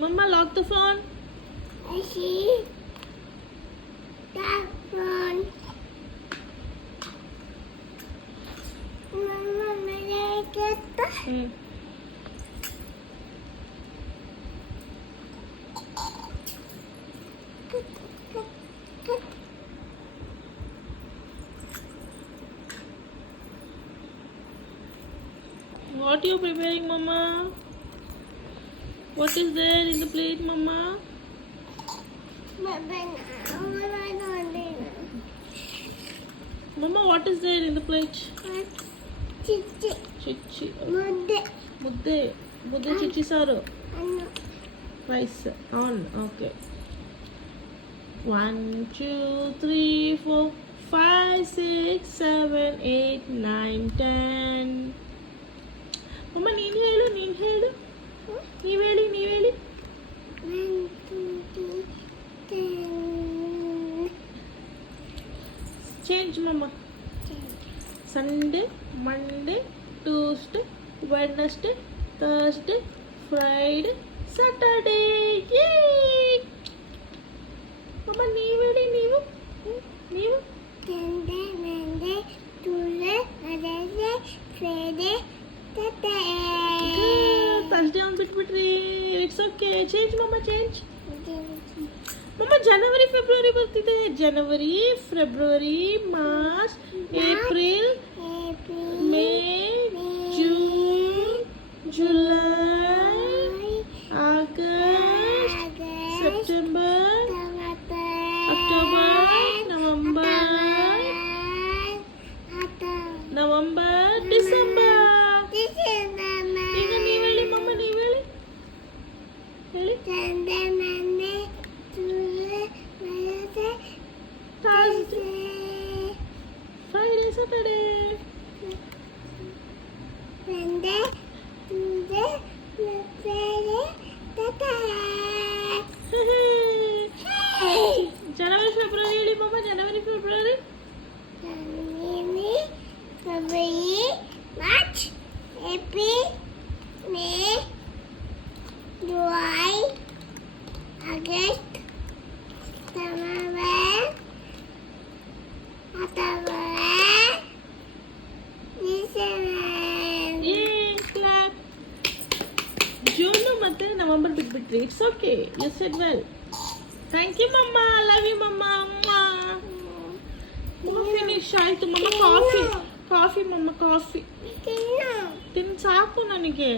Mama, lock the phone. I see that one. Mama, may I get that? What are you preparing, Mama? What is there in the plate, Mama? Mama, what is there in the plate? Chichi. Mudde chichi saru. Rice on. Okay. 1, 2, 3, 4, 5, 6, 7, 8, 9, 10. Mama, ನೀನು ಹೇಳು. ನೀವ್ ಹೇಳಿ. 1, 2, 3, 10. Change, Mama. Sunday, Monday, Tuesday, Wednesday, Thursday, Friday, Saturday. Yay! Mama, ನೀವು Sunday, Monday, Tuesday, Wednesday, Friday, Saturday. Thursday on ಬಿಟ್ಬಿಟ್ರಿ. It's okay. Change, Mama, change. Mama, January, February ಬರ್ತಿದೆ. January, February, March, April, May, June, July, August, September, October, November, December. ಈಗ ನೀವು ಹೇಳಿ, Mama, ನೀವು ಹೇಳಿ. Sunday, Monday, Tuesday, Wednesday, Thursday, Friday, Saturday. Monday, Tuesday, Friday, Saturday. January, February ಹೇಳಿ, Mama. January, February. January, February, March, April, May, July, August, September, October, December. Yay, clap. June ಮತ್ತೆ November ಬಿಟ್ಬಿಟ್ರಿ. It's okay. You said well. Thank you, Mama. Love you, Mama. Mama, finish ಆಯ್ತು. Mama, coffee. Mama, coffee. ತಿನ್ ಸಾಕು ನನಗೆ.